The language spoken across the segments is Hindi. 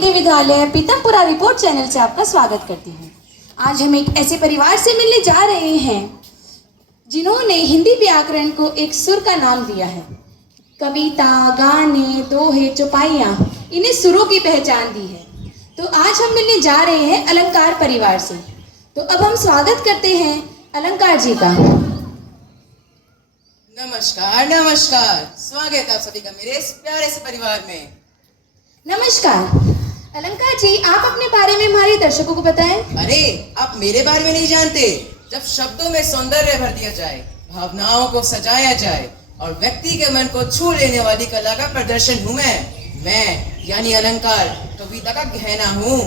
हिंदी विद्यालय पीतमपुरा रिपोर्ट चैनल से आपका स्वागत करती हूँ। आज हम एक ऐसे परिवार से मिलने जा रहे हैं जिन्होंने हिंदी व्याकरण को एक सुर का नाम दिया है। कविता, गाने, दोहे, चौपाइयाँ, इन्हें सुरों की पहचान दी है। तो आज हम मिलने जा रहे हैं अलंकार परिवार से। तो अब हम स्वागत करते हैं अलंकार जी का। नमस्कार नमस्कार, स्वागत है आप सभी का मेरे इस प्यारे से परिवार में। नमस्कार अलंकार जी, आप अपने बारे में हमारे दर्शकों को बताएं। अरे, आप मेरे बारे में नहीं जानते। जब शब्दों में सौंदर्य भर दिया जाए, भावनाओं को सजाया जाए और व्यक्ति के मन को छू लेने वाली कला का प्रदर्शन हूँ मैं यानी अलंकार कविता का गहना हूँ।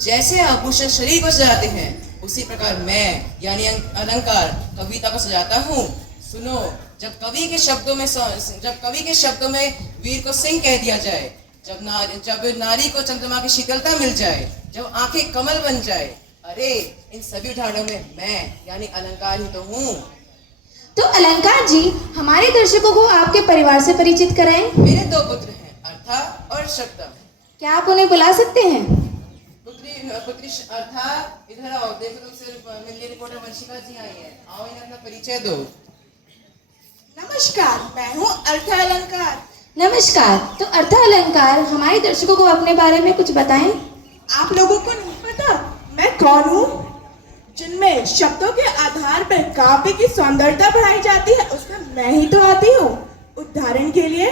जैसे आभूषण शरीर को सजाते हैं, उसी प्रकार मैं यानी अलंकार कविता को सजाता हूँ। सुनो, जब कवि के शब्दों में वीर को सिंह कह दिया जाए, जब नारी को चंद्रमा की शीतलता मिल जाए, जब आंखें कमल बन जाए, अरे इन सभी उदाहरणों में मैं यानी अलंकार ही तो हूँ। तो अलंकार जी, हमारे दर्शकों को आपके परिवार से परिचित कराएं। मेरे दो पुत्र हैं, अर्था और शब्दा। क्या आप उन्हें बुला सकते हैं? पुत्री अर्था, इधर आओ, देखो तुमसे मिलने रिपोर्टर वंशिका जी आई है। आओ, इन्हें अपना परिचय दो। नमस्कार, मैं हूँ अर्था अलंकार। नमस्कार। तो अर्था अलंकार, हमारे दर्शकों को अपने बारे में कुछ बताएं। आप लोगों को नहीं पता मैं कौन हूँ? जिनमें शब्दों के आधार पर काव्य की सौंदर्यता बढ़ाई जाती है, उसमें मैं ही तो आती हूँ। उदाहरण के लिए,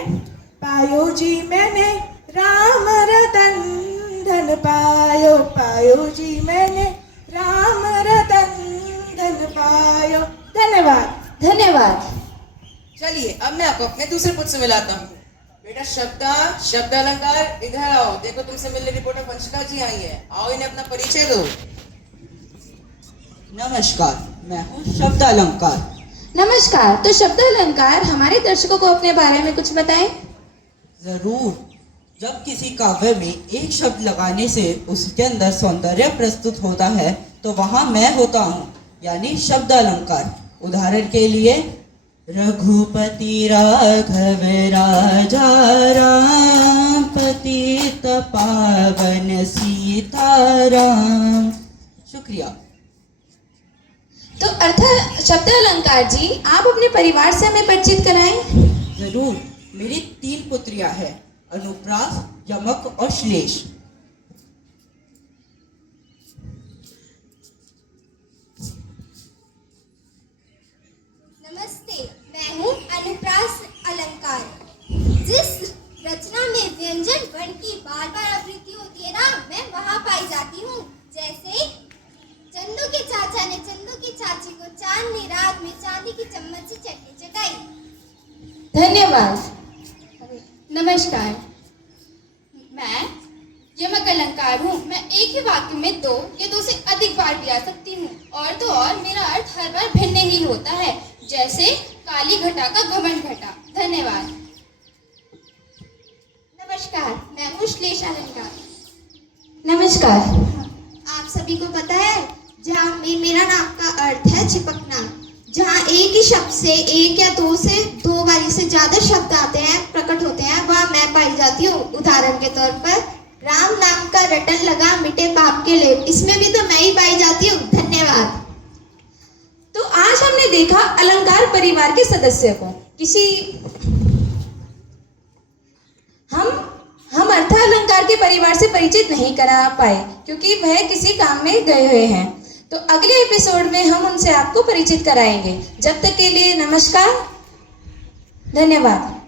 पायो जी मैंने राम रतन धन पायो, पायो जी मैंने राम रतन धन पायो। धन्यवाद। धन्यवाद। चलिए, अब मैं आपको अपने दूसरे पुत्र से मिलाता हूँ। बेटा शब्द अलंकार, इधर आओ, देखो तुमसे मिलने रिपोर्टर वंशिका जी आई है। आओ, इन्हें अपना परिचय दो। नमस्कार, मैं हूँ शब्द अलंकार। नमस्कार। तो शब्द अलंकार, हमारे दर्शकों को अपने बारे में कुछ बताएं। जरूर। जब किसी काव्य में एक शब्द लगाने से उसके अंदर सौंदर्य प्रस्तुत होता है, तो वहाँ मैं होता हूँ यानी शब्द अलंकार। उदाहरण के लिए, रघुपति राघव राजा राम, पतित पावन सीताराम। शुक्रिया। तो शब्द अलंकार जी, आप अपने परिवार से हमें परिचित कराएं। जरूर। मेरी 3 पुत्रियां हैं, अनुप्रास, यमक और श्लेष। नमस्ते, मैं हूँ अनुप्रास अलंकार। जिस रचना में व्यंजन वर्ण की बार बार आवृत्ति होती है ना, मैं वहाँ पाई जाती हूँ। जैसे, चंदू के चाचा ने चंदू की चाची को चांदनी रात में चांदी की चम्मच से चटनी चटाई। धन्यवाद। नमस्कार, मैं यमक अलंकार हूँ। मैं एक ही वाक्य में 2 या 2 से अधिक बार भी आ सकती हूँ। और तो और मेरा अर्थ हर बार भिन्न ही होता है। जैसे, काली घटा का घमंड घटा। धन्यवाद। नमस्कार, मैं हूँ श्लेष अलंकार। नमस्कार। आप सभी को पता है, जहाँ मेरा नाम का अर्थ है चिपकना। जहाँ एक ही शब्द से 1 या 2 से 2 बारी से ज्यादा शब्द आते हैं, प्रकट होते हैं, वहाँ मैं पाई जाती हूँ। उदाहरण के तौर पर, राम नाम का रटन लगा मिटे पाप के लेप, इसमें भी तो मैं ही पाई जाती हूँ। धन्यवाद। तो आज हमने देखा अलंकार परिवार के सदस्य को। हम अर्था अलंकार के परिवार से परिचित नहीं करा पाए क्योंकि वह किसी काम में गए हुए हैं। तो अगले एपिसोड में हम उनसे आपको परिचित कराएंगे। जब तक के लिए नमस्कार, धन्यवाद।